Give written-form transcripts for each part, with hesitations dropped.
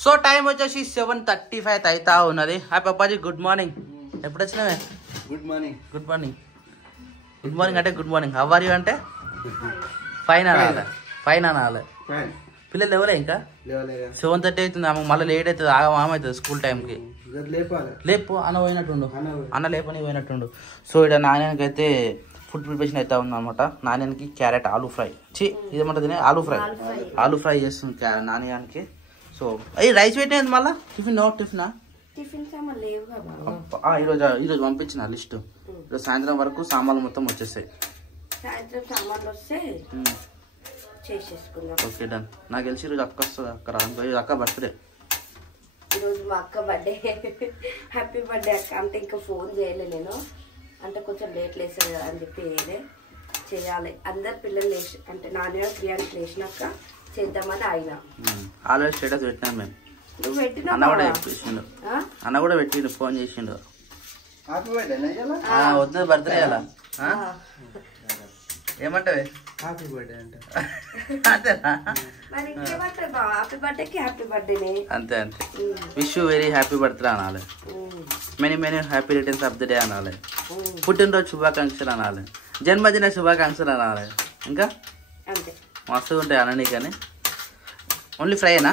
So time వచ్చేసి 7:35 అవుతా ఉన్నది. హాయ్ పప్పాజీ, గుడ్ మార్నింగ్. ఎప్పుడు వచ్చినావే? Good morning. Good morning. Good morning అంటే good morning. How are you అంటే ఫైన్ అనాలి. ఫైన్ అనాలి. పిల్లలు ఎవరే ఇంకా 7:30 అవుతుంది. ఆమె మళ్ళీ లేట్ అవుతుంది, ఆగమవుతుంది స్కూల్ టైంకి. లేపు అన్న పోయినట్టుండు, అన్న లేపని పోయినట్టుండు. సో ఇక్కడ నాణ్యానికి ఫుడ్ ప్రిపరేషన్ అవుతా ఉంది అనమాట. నాణ్యానికి క్యారెట్ ఆలూ ఫ్రై, ఇదేమంటుంది ఆలూ ఫ్రై చేస్తుంది నాణ్యానికి. సో రైస్ పెట్టినది మళ్ళీ టిఫిన్ టిఫినా ఈరోజు పంపించిన లిస్ట్. ఈరోజు సాయంత్రం వరకు సామాన్లు మొత్తం వచ్చేస్తాయి. Okay done. నాకు తెలిసి ఈరోజు అక్క వస్తుంది. అక్క బర్త్డే. ఈరోజు మా అక్క బర్త్డే. హ్యాపీ బర్త్డే అక్క. అంటే ఇంకా ఫోన్ చేయలే నేను, అంటే కొంచెం లేట్ లేసాను కదా అని చెప్పి చేయాలి. అందరు పిల్లలు లేచి అంటే నాన్న క్రియానికి లేచినాక చేద్దామని ఆయన ఆల్రెడీ స్టేటస్ పెట్టినాం మేము. నువ్వు పెట్టినా అన్న కూడా పెట్టిండు, ఫోన్ చేసిండు. వద్దు బర్త్డే అలా ఏమంటావే? హ్యాపీ బర్త్డే అంటే అంతే అంతే. Wish you very happy birthday అనాలి. Many many happy returns of the day అనాలి. పుట్టినరోజు శుభాకాంక్షలు అనాలి. జన్మదిన శుభాకాంక్షలు అనాలి. ఇంకా మస్తుగా ఉంటాయి అనని. కానీ ఓన్లీ ఫ్రైనా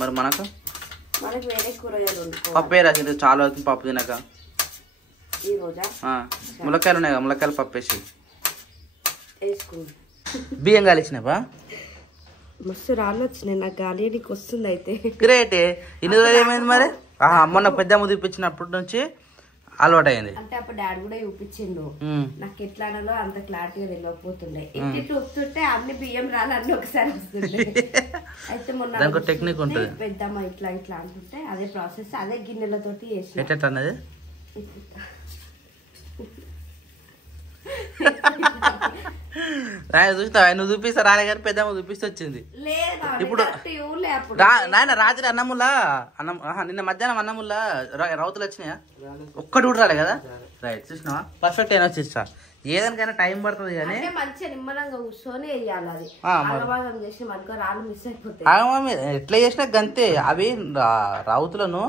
మరి మనకు పప్పే రాసింది. చాలా అవుతుంది పప్పు తినక. ములక్కాయలు ఉన్నాయి కదా, ములక్కాయలు పప్పు వేసి బియ్యం కాలిచ్చినావా? మస్తు రాళ్ళు వచ్చినాయి నాకు. గాలి నీకు వస్తుంది అయితే గ్రేట్. ఇన్ని రోజులు ఏమైంది మరి? మొన్న పెద్దమ్మ చూపించినప్పటి నుంచి అలవాటు అయింది. అంటే అప్పుడు డాడీ కూడా చూపించిండు. నాకు ఎట్లా ఆడాలో అంత క్లారిటీగా తెలియకపోతుండే. ఎట్లా వస్తుంటే అన్ని బియ్యం రాళ్ళు అన్ని ఒకసారి వస్తుండే. అయితే మొన్న టెక్నిక్ ఉంటుంది. పెద్దమ్మ ఇట్లా ఇట్లా అంటుంటే అదే ప్రాసెస్ అదే గిన్నెలతోటి చేసి ఎట్లా అన్నది చూసినా నువ్వు చూపిస్తా రాలే కానీ పెద్దమ్మ చూపిస్తే వచ్చింది. ఇప్పుడు నాయన రాత్రి అన్నముల్లా నిన్న మధ్యాహ్నం అన్నముల్లా రౌతులు వచ్చినాయా? ఒక్కటి కూడా రాలే కదా. రైట్, చూసినావా? పర్ఫెక్ట్ అయినా వచ్చేస్తా. ఏదానికైనా టైం పడుతుంది కానీ మంచిగా నిమ్మలంగా కూర్చొని ఎట్లా చేసినా గంతే. అవి రౌతులను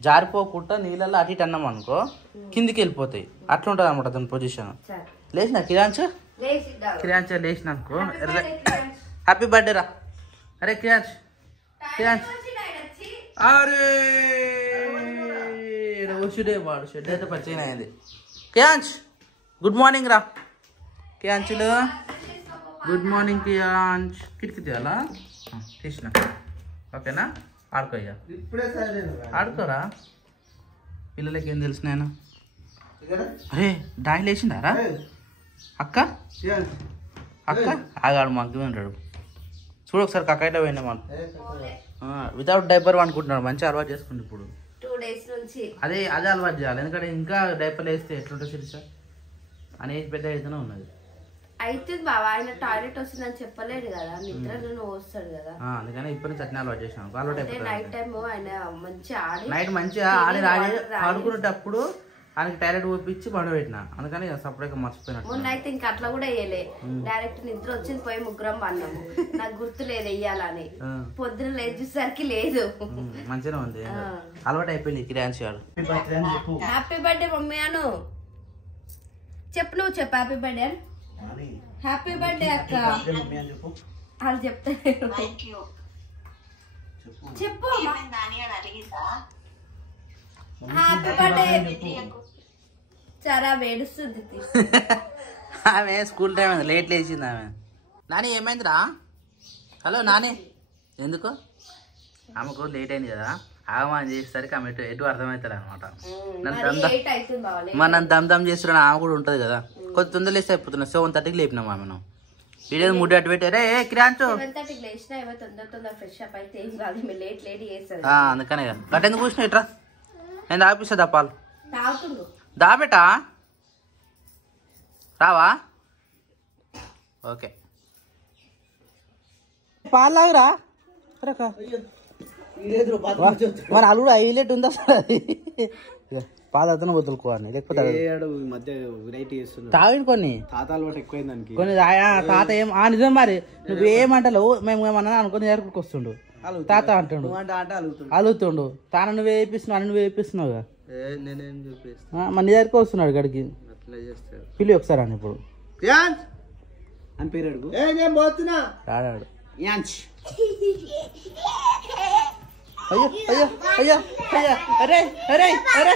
జారిపోకుండా నీళ్ళల్లో అటు ఇటు అన్నాం అనుకో కిందికి వెళ్ళిపోతాయి. అట్లా ఉంటుంది అనమాట దాని పొజిషన్. లేచిన కిరాంచ్ లేచిన అనుకో హ్యాపీ బర్త్డే రా. అరే కిరాంచ్ అరే షుడే వాడు షెడ్ అయితే పరిచయం అయింది. కిరాంచ్ గుడ్ మార్నింగ్ రా. కిరాంచ్లు గుడ్ మార్నింగ్. కిరాంచ్ కిటికీ తీయాలా? తీసిన ఓకేనా? ఆడుకో ఇక ఆడుకోరా. పిల్లలకి ఏం తెలుసు నేను. అరే డాయిల్ వేసిండారా అక్క? అక్క ఆగాడు మాకు ఉంటాడు. చూడు ఒకసారి కక్కైతే పోయినా మనం వితౌట్ డైపర్ అనుకుంటున్నాడు. మంచిగా అలవాటు చేసుకుంటు. ఇప్పుడు 2 days నుంచి అదే అలవాటు చేయాలి. ఎందుకంటే ఇంకా డైపర్లు వేస్తే ఎట్లుంటుంది తెలుసా అని పెద్ద అయితేనే ఉన్నది. అయితే బాబా ఆయన టాయిలెట్ వస్తుందని చెప్పలేడు కదా, నిద్ర వస్తాడు కదా. అందుకని ఇప్పుడు చట్నీ అలవాటు చేసినాం. నైట్ టైం ఆయన మంచిగా ఆడి నైట్ మంచిగా ఆడి ఆడుకునేటప్పుడు ఆయనకి టాయిలెట్ పంపించి పండబెట్టిన. అందుకని సపరేట్గా మర్చిపోయినట్టు. మొన్న అయితే ఇంకా అట్లా కూడా వేయలే. డైరెక్ట్ నిద్ర వచ్చింది, పోయి ముగ్గురం పన్నాము. నాకు గుర్తు లేదు వెయ్యాలని. పొద్దున లేచేసరికి లేదు. మంచిగా ఉంది, అలవాటు అయిపోయింది. కిరాన్స్ గారు హ్యాపీ బర్త్డే మమ్మీ అను చెప్పు. నువ్వు చెప్పు హ్యాపీ బర్త్డే. హ్యాపీ బర్త్డే అక్క వాళ్ళు చెప్తారు. చెప్పు హ్యాపీ బర్త్డే. చాలా వేడుస్తుంది ఆమె. స్కూల్ టైం లేట్ లేచింది ఆమె. నాని ఏమైందిరా? హలో నాని. ఎందుకు? ఆమెకు లేట్ అయింది కదా, ఆగమని చేసేసరికి ఆమె ఎటు అర్థమవుతుంది అనమాట. నన్ను దమ్ చేస్తున్నా ఆమె కూడా ఉంటుంది కదా. కొంచెం తొందర లేస్తే అయిపోతున్నా. 7:30కి లేపినాం ఆమెను. వీడియో ముడ్డు అటు పెట్టారే కిరాంచు. అందుకనే గట్ట ఎందుకు కూర్చున్నా ఇట్రా. నేను తాగిపిస్తా పాలు. దాబెట్టా రావా? ఓకే పాలు లాగురా. మన అల్లుడు హైలైట్ ఉందా సార్? అది పాదతను వదులుకోవాలి లేకపోతే మధ్య వెరైటీ చేస్తున్నారు తాగిన కొన్ని తాతాలు పాటు ఎక్కువైంది దానికి కొన్ని తాత ఏం నిజం మరి నువ్వు ఏమంటావు మేము ఏమన్నా అనుకుని దగ్గరకు వస్తుండు తాత అంటుండు అలుగుతుండు తాను నువ్వు వేపిస్తున్నావు నువ్వు వేపిస్తున్నావుగా నేనేం చూపిస్తా మన నీ దగ్గరికి వస్తున్నాడు గడికి పిల్లి ఒకసారి అని ఇప్పుడు అని పేరు అడుగు నేను పోతున్నా రాడాడు యాంచ్ అయ్యో అయ్యో అయ్యో అయ్యో అరే అరే అరే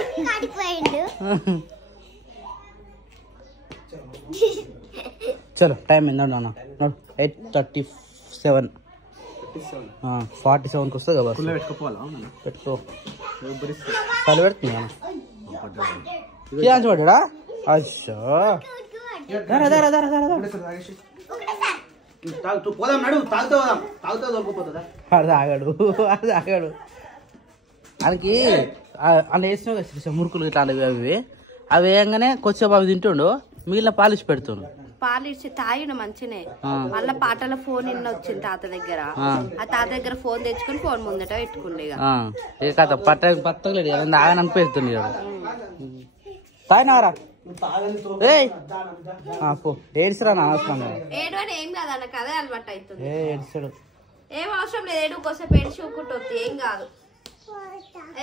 చలో టైం ఏందో నాన్న 8:37 47కి వస్తుంది కదా పెట్టుకో చలి పెడుతుంది పడ్డా అయ్యో ఆగాడు అది ఆగాడు ఆయనకి అలా వేసినావు కదా మురుకులు ఇట్లా అవి అవి వేయంగానే కొద్దిసేపు అవి తింటుండు మిగిలిన పాలిష్ పెడుతుండు పాలు ఇచ్చి తాగిన మంచినే మళ్ళా పాటల ఫోన్ ఇన్న వచ్చింది తాత దగ్గర ఆ తాత దగ్గర ఫోన్ తెచ్చుకుని ఫోన్ ముందట పెట్టుకుండే కథ పట్టలేదు ఆగనని పెడుతుంది తాగినారా ఏడ్చరా నా అవసరం ఏడవని ఏం కాదు అన్న కదే అలవాటు అవుతుంది ఏడ్చాడు ఏం అవసరం లేదు ఏడు కోసం ఏడిచి ఊకుంటుంది ఏం కాదు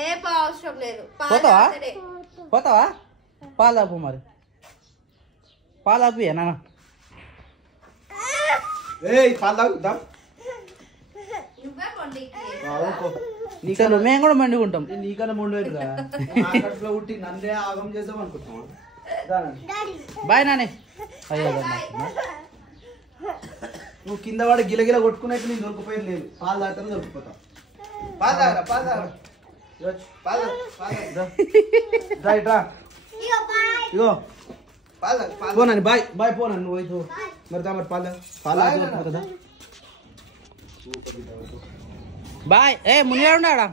ఏ అవసరం లేదు పోతావా పాలు తాపు మరి పాలు తాపి నాన్న మేము కూడా మండుకుంటాం నీకన్నా మొండు ఉట్టి నన్నే ఆగం చేద్దాం అనుకుంటున్నాం బాయ్ నాని అయ్యో నువ్వు కింద వాడు గిలగిల కొట్టుకున్నట్టు నేను దొరికిపోయేది లేదు పాలు తాగుతాను దొరికిపోతా ఇగో పోనండి బాయ్ బాయ్ పోనండి నువ్వు అయితే మరి మరి పాలు కదా బాయ్ మునిగా ఉన్నాడా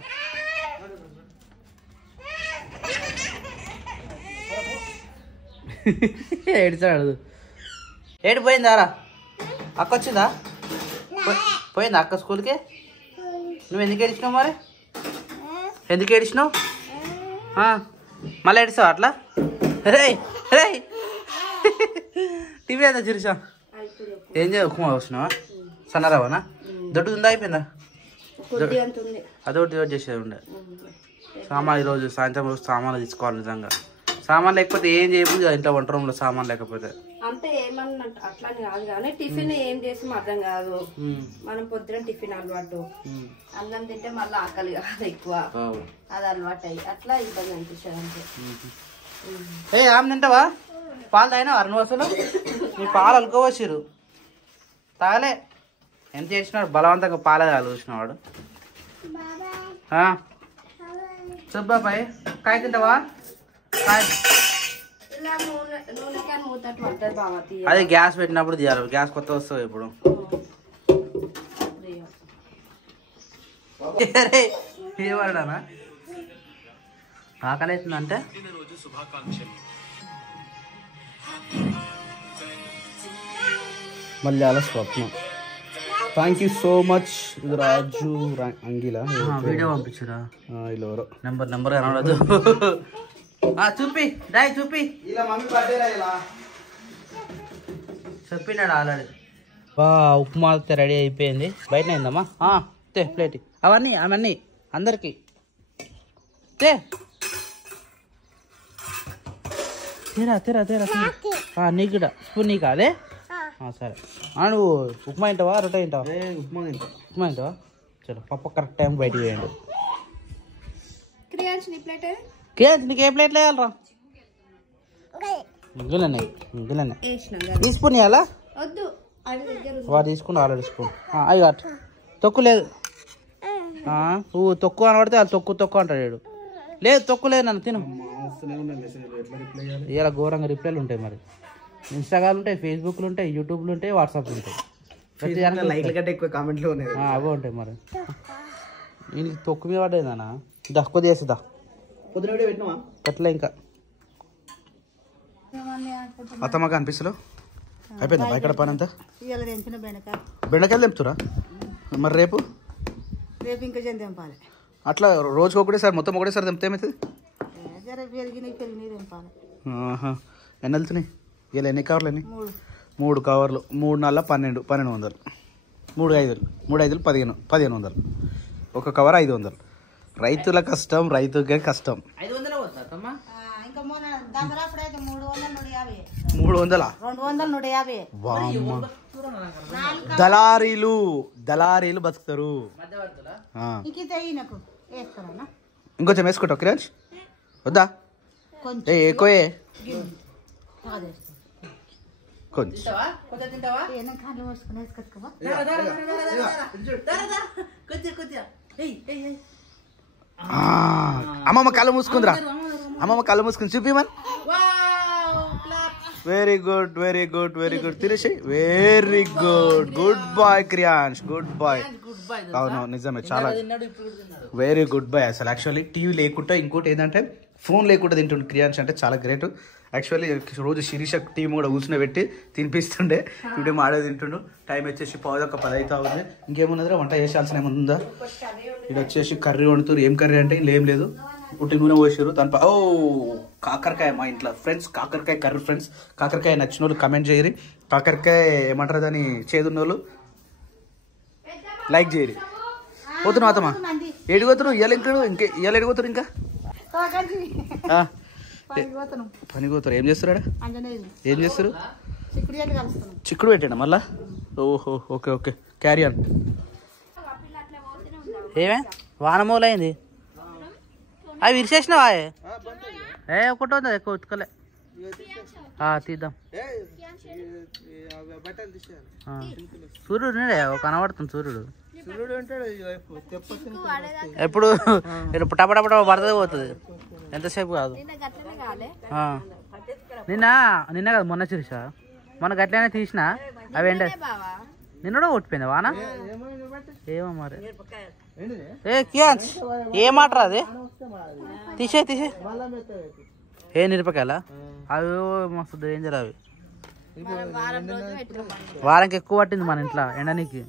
ఏడ్చాడు ఏడు పోయిందారా అక్క వచ్చిందా పోయిందా అక్క స్కూల్కి నువ్వు ఎందుకు ఏడిచినావు మరి ఎందుకు ఏడిచినావు మళ్ళీ ఏడిస్తావు అట్లా రే రే టీవీ అంతా చూసా ఏం చేయ ఉప్మా వస్తున్నావా సన్నరావానా దొడ్డు ఉందా అయిపోయిందా అదొకటి చేసేది ఉండే సామాన్ ఈరోజు సాయంత్రం రోజు సామాన్లు తీసుకోవాలి నిజంగా సామాన్ లేకపోతే ఏం చేయబుద్ది ఇంట్లో వంట రూమ్లో సామాన్ లేకపోతే అంటే ఏమన్నా అట్లా కాదు కానీ టిఫిన్ ఏం చేసి అర్థం కాదు మనం పొద్దున టిఫిన్ అలవాటు అన్నం తింటే మళ్ళీ ఆకలి కాదు ఎక్కువ అది అలవాటు అయ్యి అట్లా ఇబ్బంది అనిపిస్తుంది అంతే ఆమె తింటావా పాలు తాగినా నువ్వు అసలు నీ పాలు అలుకోవచ్చిరు తాగలే ఎంత చేసినాడు బలవంతంగా పాలే తాగలు చూసినవాడు చెప్పాపాయ్ కాయ తింటావా కాయ అదే గ్యాస్ పెట్టినప్పుడు తీయాలి గ్యాస్ కొత్త వస్తుంది ఇప్పుడు ఏమన్నానా ఆకలి అవుతుందంటే మళ్ళీ అలా స్వప్నం థ్యాంక్ యూ సో మచ్ ఇది రాజు అంగిలా వీడియో పంపించరా ఇలా ఎవరో నెంబర్ కనబడదు చూపి డాయ్ చూపి ఇలా మమ్మీ బర్త్డే ఇలా చెప్పినాడు ఆల్రెడీ ఉప్మా రెడీ అయిపోయింది బయట అయిందమ్మా తే ప్లేట్ అవన్నీ అందరికి తే తీరా నీకు కూడా స్పూన్ నీకు అదే సరే నువ్వు ఉప్మా తింటావా రొట్టె తింటావా ఉప్మా తింటావా చలో పప్పు కరెక్ట్ టైం బయటికి వేయండి నీకు ఏ ప్లేట్లు వేయాలరా గిల్లనే ఈ స్పూన్ ఇవ్వాలా వాడు తీసుకుంటా ఆల్రెడీ స్పూన్ అయ్యి అట్ తొక్కు లేదు నువ్వు తొక్కు అనబడితే వాళ్ళు తొక్కు అంటాడు లేదు తొక్కు లేదు నన్ను తిను ఇలా ఘోరంగా రిప్లైలు ఉంటాయి మరి ఇన్స్టాగ్రామ్ ఉంటాయి ఫేస్బుక్లు ఉంటాయి యూట్యూబ్లు ఉంటాయి వాట్సాప్లు ఉంటాయి అవే ఉంటాయి మరి నేను తొక్కు మీద పడేదానా దక్కువ చేస్తుందా పెట్టలే ఇంకా అత్తమ్మగా అనిపిస్తలో అయిపోయిందా ఇక్కడ పని అంతా బెండకాయలు తెంపుతురా మరి రేపు ఇంకా తెంపాలి అట్లా రోజుకి ఒకటేసారి మొత్తం ఒకటేసారి తెంపితే ఏమవుతుంది ఎన్ని వెళ్తున్నాయి ఇలా? ఎన్ని కవర్లు అని? 3 కవర్లు. 3 4 12 1200. 3 5 3 5 1500. ఒక కవర్ 500. రైతుల కష్టం, రైతుకే కష్టం. 500 పోతుందమ్మా. 300 దళారీలు బతుకుతారు. ఇంకొంచెం వేసుకుంటావు కిరాజ్? వద్దా? ఎక్కువే కొంచెం. అమ్మమ్మ కళ్ళు మూసుకుందిరా. అమ్మమ్మ కళ్ళు మూసుకుని చూపిమని. Very good very good very good. తినేసి వెరీ గుడ్. గుడ్ బాయ్ క్రియాన్స్, గుడ్ బాయ్. అవును నిజమే, చాలా వెరీ గుడ్ బాయ్. అసలు యాక్చువల్లీ టీవీ లేకుండా, ఇంకోటి ఏంటంటే ఫోన్ లేకుండా తింటుండే క్రియాన్స్ అంటే చాలా గ్రేట్. యాక్చువల్లీ రోజు శిరీష టీం కూడా కూర్చుని పెట్టి తినిపిస్తుండే. ఇప్పుడు ఆడే తింటుండు. టైం వచ్చేసి 10:10 అవుతా ఉంది. ఇంకేమున్నదిరా వంట చేసాల్సిన ఏముందా? ఇది వచ్చేసి కర్రీ వండుతారు. ఏం కర్రీ అంటే ఏం లేదు, ఉట్టి నూనె పోసారు. దానిపై కాకరకాయ. మా ఇంట్లో ఫ్రెండ్స్ కాకరకాయ కర్రీ. ఫ్రెండ్స్ కాకరకాయ నచ్చిన వాళ్ళు కమెంట్ చేయరు. కాకరకాయ ఏమంటారు దాన్ని, చేదున్న వాళ్ళు లైక్ చేయరు. పోతున్నావు అతమా? ఎడిపోతున్నావు ఇవాళ? ఇంకా ఇవాళ ఎడిపోతారు? ఇంకా పని పోతారు. ఏం చేస్తారు? ఏం చేస్తారు? చిక్కుడు పెట్టాడు మళ్ళా. ఓహో ఓకే ఓకే, క్యారీ ఆన్. ఏమే వానమూలైంది? అవి విరిచేసినావా? ఒకటి ఉంది, ఎక్కువ ఉతకలే. తీద్దాం. సూర్యుడు కనబడుతుంది. సూర్యుడు ఎప్పుడు టపటపట పడుతుంది, పోతుంది. ఎంతసేపు కాదు. నిన్న కాదు మొన్న చూసా. మొన్న గట్లనే తీసిన. అవి ఎండ నిన్న కూడా కొట్టిపోయింది వాన. ఏమో మరి. కియాన్స్ ఏమాటరా అది? తీసే ఏ మిరపకాయలా? అవి మస్తు డేంజర్. అవి వారానికి ఎక్కువ పట్టింది మన ఇంట్లో ఎండనీకి.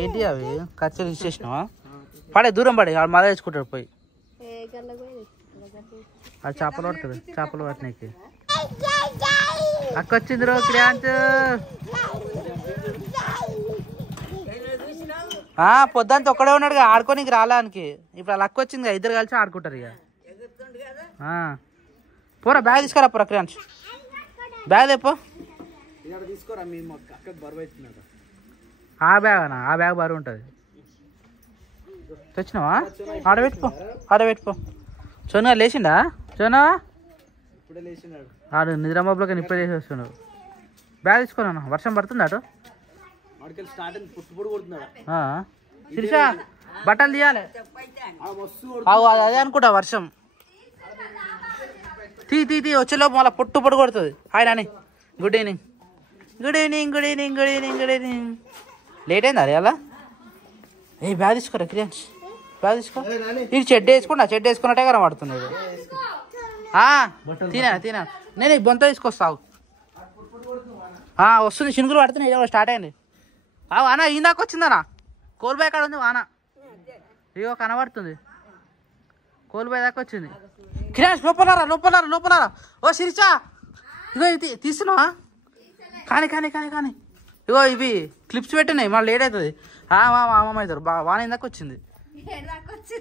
ఏంటి అవి? కచ్చలు ఇచ్చేసినావా? పడే దూరం పడి మళ్ళీ తెచ్చుకుంటాడు పోయి. అది చేపలు పడుతుంది. చేపలు పట్టినకి అక్క వచ్చింది రో క్రియాంత్. పొద్దుంతా ఒక్కడే ఉన్నాడు ఆడుకోనికి రాలానికి. ఇప్పుడు అలా అక్క వచ్చింది, ఇద్దరు కలిసి ఆడుకుంటారు ఇక. పోరా బ్యాగ్ తీసుకురా. పోరా క్రియాంత్ బ్యాగ్ తెప్పో. ఆ బ్యాగ్ అనా? ఆ బ్యాగ్ బరువు ఉంటుంది. తెచ్చినావా? ఆడబెట్టుకో. చోనా లేచిండా? చోనా ఆడు నిద్రమబ్బులోకి ఇప్పుడే లేచి వస్తున్నాడు. బ్యాగ్ తీసుకున్నా. వర్షం పడుతుంది అటు. శిరీష బట్టలు తీయాలి. అదే అనుకుంటా వర్షం. తీ వచ్చేలోపు మళ్ళీ పొట్టు కొడుతుంది. Hi Nani, good evening. Late అయిందా అరే అలా? ఏ బ్యాగ్ తీసుకోరా క్రియాన్స్, బ్యాగ్ తీసుకో. ఇది చెడ్డ వేసుకున్నట్టే కనబడుతున్నాడు. తినా నేను బొంత తీసుకొస్తావు. వస్తుంది. చినుకులు పడుతున్నాయి. స్టార్ట్ అయింది. వాన ఇందాక వచ్చిందనా? కోల్బాయ్ కాడ ఉంది వాన. ఇగో కనబడుతుంది. కోల్బాయ్ దాకా వచ్చింది. క్రియాన్స్ లోపలారా. ఓ శిరీష ఇగో ఇది తీస్తున్నావా? కానీ ఇగో ఇవి క్లిప్స్ పెట్టినాయి. మళ్ళీ లేట్ అవుతుంది. అమ్మమ్మ అవుతారు. వాన ఇందాక వచ్చింది.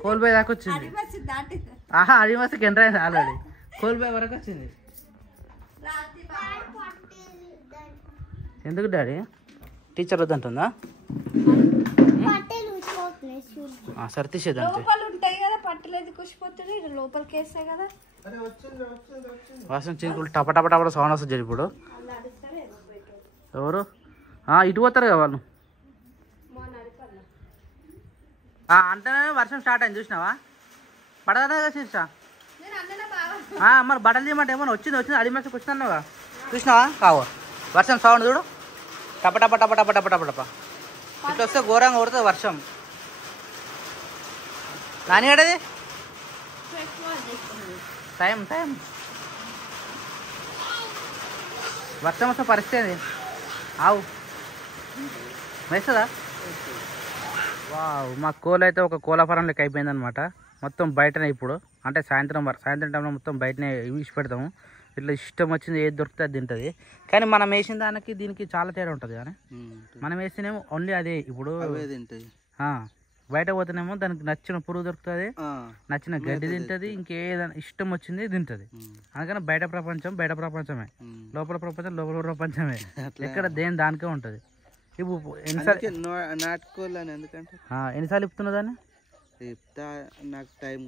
కోల్బాయ్ దాకా వచ్చింది. అడిమస్కి ఎంటర్ అయింది ఆల్రెడీ. కోల్బాయ్ వరకు వచ్చింది. ఎందుకు డాడీ? టీచర్ వద్దంటుందా? సరే తీసేద్దాం. వర్షం చినుకులు టపటపట సౌండ్ వస్తుంది. ఇప్పుడు ఎవరు ఇటు పోతారు కదా వాళ్ళు. అంటేనే వర్షం స్టార్ట్ అయింది. చూసినావా? పడదా కదా శీర్ష? మరి బట్టలు తీయమంటే ఏమన్నా వచ్చింది అడిమేసకి వచ్చినావుగా. చూసినావా? కావు వర్షం సౌండ్ చూడు. టపటప ఇట్లా వస్తే ఘోరంగా కొడుతుంది వర్షం. నాని అడది టైం వర్షం వస్తే పరిస్థితి ఆవు వేస్తుందా? వావ్, మా కోళ్ళు అయితే ఒక కోళ్ళ ఫారం లెక్క అయిపోయింది అనమాట. మొత్తం బయటనే ఇప్పుడు, అంటే సాయంత్రం టైంలో మొత్తం బయటనే ఇచ్చి పెడతాము. ఇట్లా ఇష్టం వచ్చింది ఏది దొరికితే అది తింటుంది. కానీ మనం వేసిన దానికి దీనికి చాలా తేడా ఉంటుంది. కానీ మనం వేస్తేనేమో ఓన్లీ అదే. ఇప్పుడు బయట పోతేనేమో దానికి నచ్చిన పురుగు దొరుకుతుంది, నచ్చిన గడ్డి తింటుంది, ఇంకేదైనా ఇష్టం వచ్చింది తింటుంది. అందుకని బయట ప్రపంచమే, లోపల ప్రపంచమే. ఎక్కడ దేని దానికే ఉంటుంది. ఇప్పుడు నాటుకోవాలి ఎందుకంటే ఎన్నిసార్లు ఇప్పుతున్నా దాన్ని నాకు టైం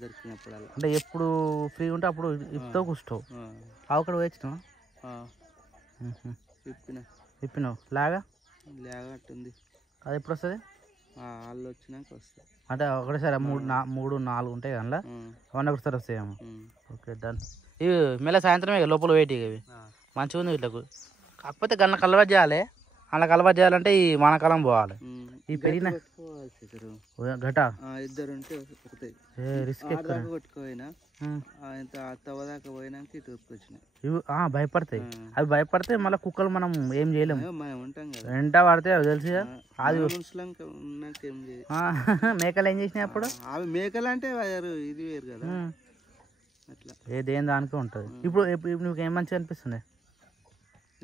దొరికినప్పుడు అంటే ఎప్పుడు ఫ్రీ ఉంటే అప్పుడు ఇప్పుతావు కూర్చోవు. అక్కడ వేచినావు ఇప్పినావు లాగా అట్టుంది. అది ఎప్పుడు వస్తుంది? వాళ్ళు వచ్చినాక వస్తుంది. అంటే ఒకటేసారి 3-4 ఉంటాయి అందులో అవన్నీ ఒకసారి వస్తాయేమో. Okay done. ఇవి మళ్ళీ సాయంత్రమే లోపల వెయిట్ ఇవి మంచిగా ఉంది వీళ్ళకు. కాకపోతే గన్న కలవట్ చేయాలి. అలా కలవట్ చేయాలంటే ఈ వానాకాలం పోవాలి. ఈ పెరిగిన ఘట రిస్క్ కొట్టుకోయినా తవ్వదాకా పోయినాక ఇటు వచ్చినాయి. ఇవి భయపడతాయి. అవి భయపడితే మళ్ళీ కుక్కలు మనం ఏం చేయలేము. మనం ఉంటాం కదా, వెంట పడితే అవి తెలిసి అది మేకలు ఏం చేసినాయి అప్పుడు. అవి మేకలు అంటే ఇది వేరు కదా, అట్లా దేని దానికే ఉంటుంది. ఇప్పుడు నీకు ఏం మంచిగా అనిపిస్తుంది?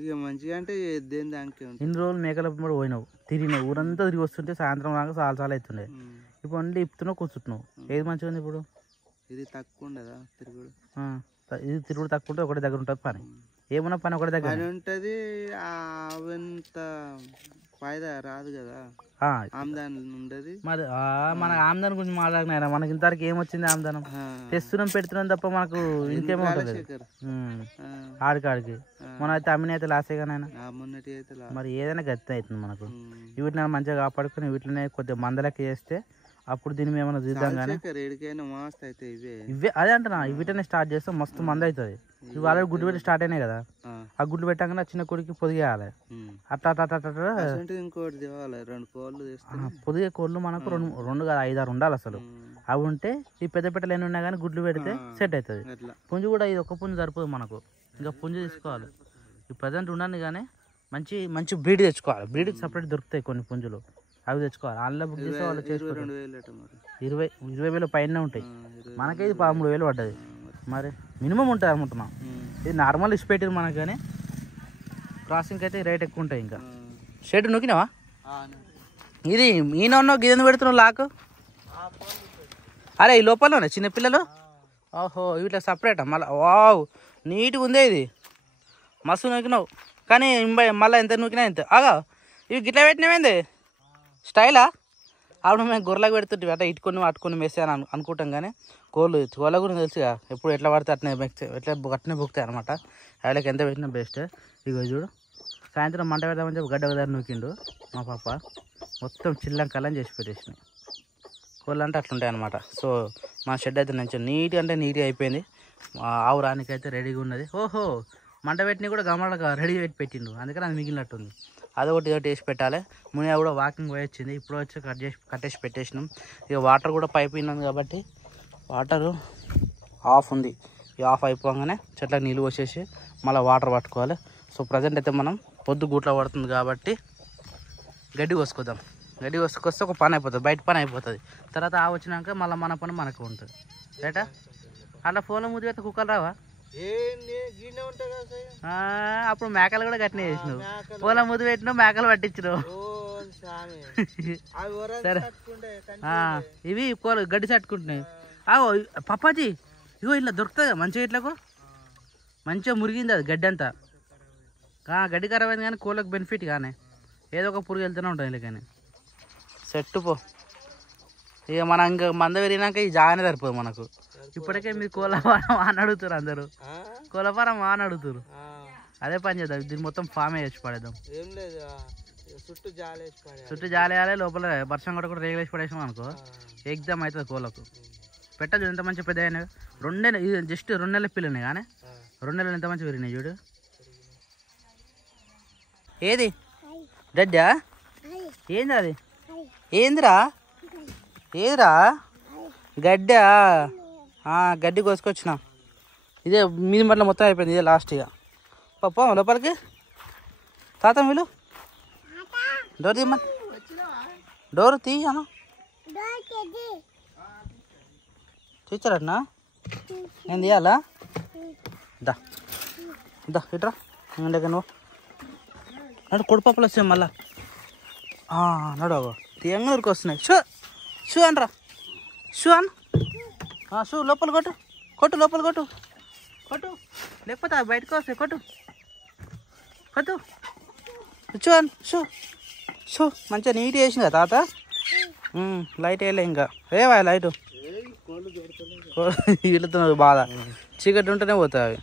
ఇక మంచిగా అంటే దేని దానికే ఉంటుంది. ఇన్ని రోజులు మేకల కూడా పోయినావు, తిరిగినావు, ఊరంతా తిరిగి వస్తుంటే సాయంత్రం రాక చాలా అవుతుండే. ఇప్పుడు ఓన్లీ ఇప్పుతున్నావు కూర్చుంటున్నావు. ఏది మంచిగా ఉంది ఇప్పుడు? ఇది తక్కువ ఉండదా తిరుగుడు? ఇది తిరుగుడు తక్కువ ఉంటే ఒకటి దగ్గర ఉంటుంది పని. ఏమన్నా పని ఒకటి దగ్గర ఉంటుంది. అవంత ఫాయిదా రాదు కదా, ఆమ్దాన్ ఉండదు. మరి మన ఆమ్దాన్ గురించి మాట్లాడినా మనకి ఇంతవరకు ఏమొచ్చింది? ఆమ్దానం తెస్తున్నాం పెడుతున్నాం తప్ప మనకు ఇంకేమో ఉంటుంది ఆడికాడికి. మనం అయితే అమ్మిన అయితే లాసే కానీ మరి ఏదైనా గతి అవుతుంది మనకు. వీటిని మంచిగా కాపాడుకుని వీటిని కొద్దిగా మందలకి చేస్తే అప్పుడు దీన్ని ఏమైనా చూద్దాం. కానీ ఇవే అదే అంటున్నా, వీటినే స్టార్ట్ చేస్తే మస్తు మంది అవుతుంది. ఇవి ఆల్రెడీ గుడ్డు పెట్టి స్టార్ట్ అయినాయి కదా, ఆ గుడ్డు పెట్టాక చిన్న కొడుకు పొదిగేయాలి. అట్లా పొదిగే కోళ్ళు మనకు 2 కాదు 5-6 ఉండాలి అసలు. అవి ఉంటే ఈ పెద్ద పెట్టలు ఎన్ని ఉన్నా కానీ గుడ్లు పెడితే సెట్ అవుతుంది. పుంజు కూడా ఇది ఒక్క పుంజు సరిపోదు మనకు, ఇంకా పుంజు తీసుకోవాలి. ఈ ప్రజెంట్ ఉండండి కానీ మంచి మంచి బ్రీడ్ తెచ్చుకోవాలి. బ్రీడ్కి సపరేట్ దొరుకుతాయి కొన్ని పుంజులు, అవి తెచ్చుకోవాలి. ఆన్లైన్ బుక్ చేస్తే వాళ్ళు చేసుకోవాలి. 20,000 పైన ఉంటాయి. మనకైతే 13,000 పడ్డది. మరి మినిమం ఉంటుంది అనుకుంటున్నాం. ఇది నార్మల్ ఇసి పెట్టిరు మనకు, కానీ క్రాసింగ్కి అయితే రేట్ ఎక్కువ ఉంటాయి. ఇంకా షెడ్ నొక్కినావా? ఇది ఈయన ఉన్నావు గిదెందు పెడుతున్నావు లాక్? అరే ఈ లోపలనే చిన్నపిల్లలు. ఓహో ఇట్లా సపరేటా మళ్ళీ? వావ్ నీట్గా ఉందే ఇది, మస్తు నొక్కినావు. కానీ మళ్ళీ ఎంత నొక్కినా ఎంత ఆగా. ఇవి గిట్లా పెట్టినావేంది స్టైలా? అప్పుడు మేము గొర్రెలకు పెడుతుంటే అట్లా ఇటుకొని అట్టుకొని వేసాను అనుకుంటాం. కానీ కోళ్ళ గురించి తెలుసుగా, ఎప్పుడు ఎట్లా పడితే అట్నే అట్నే బుక్తాయి అనమాట. వాళ్ళకి ఎంత పెట్టినా బెస్ట్. ఇగో చూడు సాయంత్రం మంట పెడదామని చెప్పి గడ్డ దగ్గర నూకిండు మా పాప. మొత్తం చిల్లంకల్లని చేసి పెట్టేసినాయి. కోళ్ళు అంటే అట్లుంటాయి అనమాట. సో మా షెడ్ అయితే మంచిగా నీట్గా అంటే నీట్గా అయిపోయింది. ఆవు రానికి అయితే రెడీగా ఉన్నది. ఓహో మంట పెట్టిన కూడా గమలగా రెడీ పెట్టిండు, అందుకని అది మిగిలినట్టుంది. అదొకటి ఇదొకటి వేసి పెట్టాలి. మునియా కూడా వాకింగ్ పోయి వచ్చింది, ఇప్పుడు వచ్చి కట్టేసి పెట్టేసినాం. ఇక వాటర్ కూడా పైప్ ఉన్నది కాబట్టి వాటరు ఆఫ్ ఉంది. ఈ ఆఫ్ అయిపోగానే చెట్లకు నీళ్ళు పోసేసి మళ్ళీ వాటర్ పట్టుకోవాలి. సో ప్రజెంట్ అయితే మనం పొద్దు గూట్లో పడుతుంది కాబట్టి గడ్డి కోసుకొద్దాం. గడ్డి కోసుకొస్తే ఒక పని అయిపోతుంది, బయట పని అయిపోతుంది. తర్వాత ఆ వచ్చినాక మళ్ళీ మన పని మనకు ఉంటుంది రైటా. అట్లా ఫోన్లో ముద్దు అయితే కుక్కలు రావా? అప్పుడు మేకలు కూడా కట్టిన చేసినావు, పూల ముద్దు పెట్టినావు, మేకలు పట్టించినావు. సరే ఇవి కోళ్ళు గడ్డి చట్టుకుంటున్నాయి. పప్పాజీ ఇగో ఇట్లా దొరుకుతుంది మంచిగా, ఇట్లకు మంచిగా మురిగింది అది గడ్డి అంతా. గడ్డి ఖరాబ్ అయింది కానీ కోళ్ళకి బెనిఫిట్ కానీ ఏదో ఒక పురుగు వెళ్తూనే ఉంటుంది ఇలా. కానీ సెట్ పో ఇక మనం ఇంకా మంద పెరిగినాక ఈ జాగానే సరిపోదు మనకు. ఇప్పటికే మీరు కోళ్ళఫారం అని అడుగుతారు, అందరూ కోళ్ళఫారం అని అడుగుతారు. అదే పని చేద్దాం, దీన్ని మొత్తం ఫామే వేసి పడేద్దాం. చుట్టూ జాలి వేయాలి, లోపల వర్షం కూడా రేగులు వేసి పడేసాం అనుకో ఎగ్జామ్ అవుతుంది కోళ్ళకు. పెట్టదు ఎంత మంచి పెద్ద అయినాయి. 2 నెలలు ఇది జస్ట్ 2 నెలల పిల్లనే కానీ 2 నెలలు ఎంత మంచి పెరిగినాయి చూడు. ఏది గడ్డా? ఏంది అది? ఏందిరా ఏదిరా? గడ్డా? గడ్డి కోసుకొచ్చిన. ఇదే మీది మట్ల మొత్తం అయిపోయింది, ఇదే లాస్ట్. ఇక పప్ప లోపలికి తాత వీళ్ళు డోర్ తీయమ్మా. డోర్ తీయనా తీర్చారటనా నేను తీయాలా దా దా ఇట్రా ఇంక నువ్వు నడు కొడుపప్పులు వస్తాయి మళ్ళా నడు తీయంగా ఊరికి వస్తున్నాయి షూ అనరా షూ అన్ షూ లోపల కొట్టు లోపల కొట్టు లేకపోతే అవి బయటకు వస్తాయి కొట్టు షూ అన్ షూ మంచిగా నీట్ చేసింది కదా తాత లైట్ వేయలే ఇంకా ఏవా లైట్ వీళ్ళతో బాధ చీకటి ఉంటేనే పోతాయి అవి